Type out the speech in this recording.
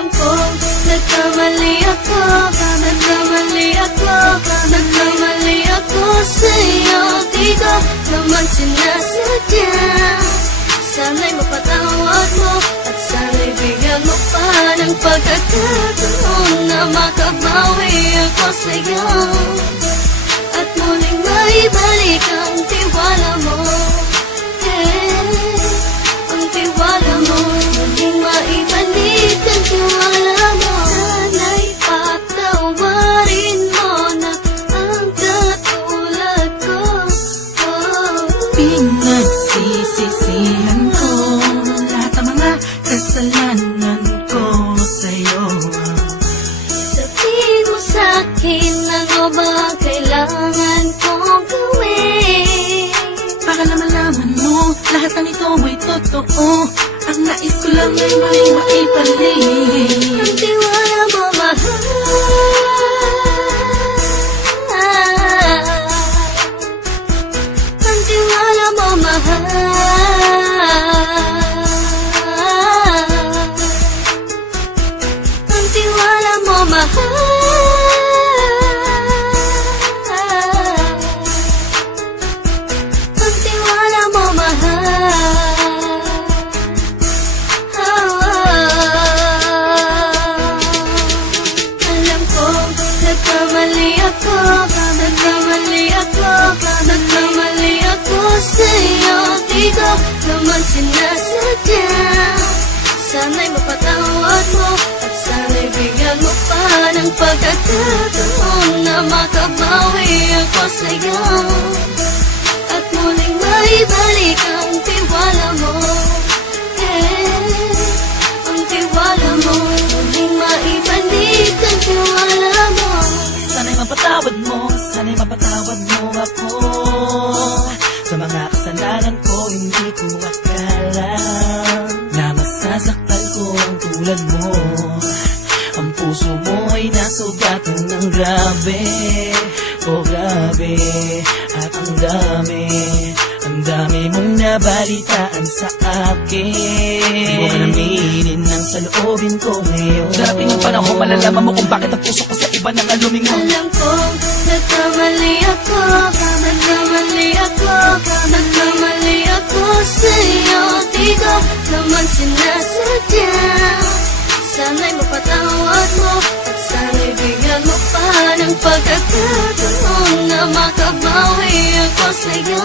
Alam kong nagkamali ako, nagkamali ako sa'yo. Di ko naman sinasadya. Sana'y mapatawad mo at sana'y bigyan mo pa ng pagkakataon na makabawi ako sa'yo at muling maibalik ang tiwala mo. Ang tiwala mo, muling maibalik ang tiwala mo. Sana'y patawarin mo na ang katulad ko. Pinagsisisihan ko lahat ng mga kasalanan ko sa'yo. Sabihin mo sa'kin ano ba ang kailangan kong gawin Para malaman mo lahat ng ito ay totoo. Ang nais ko lang ay maibalik ang tiwala mo, mahal. Ang tiwala mo, mahal. Ang tiwala mo, mahal. Ang tiwala mo, mahal. Alam kong nagkamali ako sa'yo. Di ko naman sinasadya. Sana'y mapatawad mo at sana'y bigyan mo pa ng pagkakataon na makabawi ako sa'yo at muling maibalik ang tiwala mo. Ang tiwala mo, muling maibalik ang tiwala mo. Sana'y mapatawad mo ako sa mga kasalanan ko. Hindi ko akala na masasaktan ko ang tulad mo. Ang puso mo ay nasugatan ng grabe, oh grabe. At ang dami mong nabalitaan sa akin. Di mo man aminin ang saloobin ko ngayon. Darating ang panahon, malalaman mo kung bakit ang puso ko sa iba nang alumingon. Alam kong nagkamali ako sa'yo. Di ko naman sinasadya. Sana'y mapatawad mo at sana'y bigyan mo pa ng pagkakataon na makabawi ako sa'yo